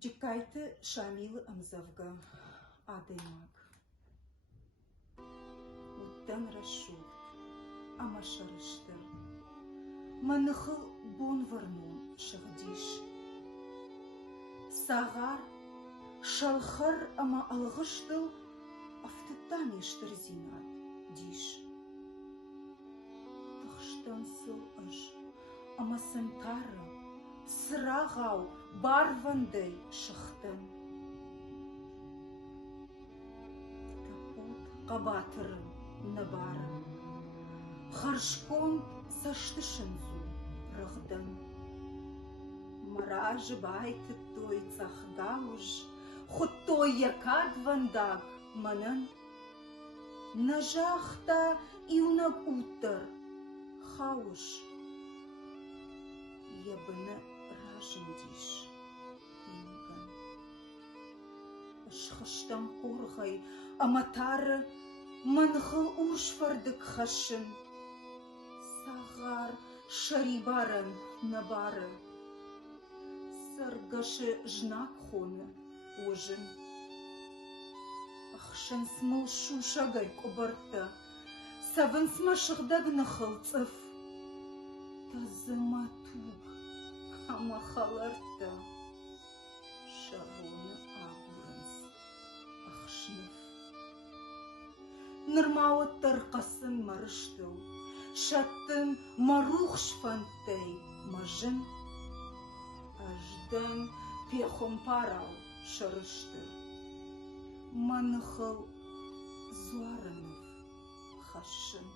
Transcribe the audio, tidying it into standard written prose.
Джикайте Шамилы Амзавга Адаймак. Уттан Рашуд Амашарыштыр. Манахыл бон варнун шагдиш. Сагар шалхар ама алгыштыл афтыттан ештір зинат диш. Тахштан сыл ыш ама сантары сырағау барвандай шықтын. Капот қабатырын набарын. Харшкон саштышынзу рығдын. Маражы байты той цахгауж, хуттой якад вандаг манын. Нажахта иунаг утыр хауш. Ябыны ражындиш инган. Ашхыштан қорғай аматары манғыл ушфардык хашын. Сағар шарибарын набары. Саргашы жнак хоны ожын. Ахшын смыл шушагай кобарта. Савын смашығдаг нахылцыф. Тазыма туг амахаларта. Шавоны агуранс ахшныф. Нырмауы тарқасын марыштыл. Шаттын марух шфантей мажын. Аждан пехом парал шарыштыр. Манхыл Зуарынов хашын.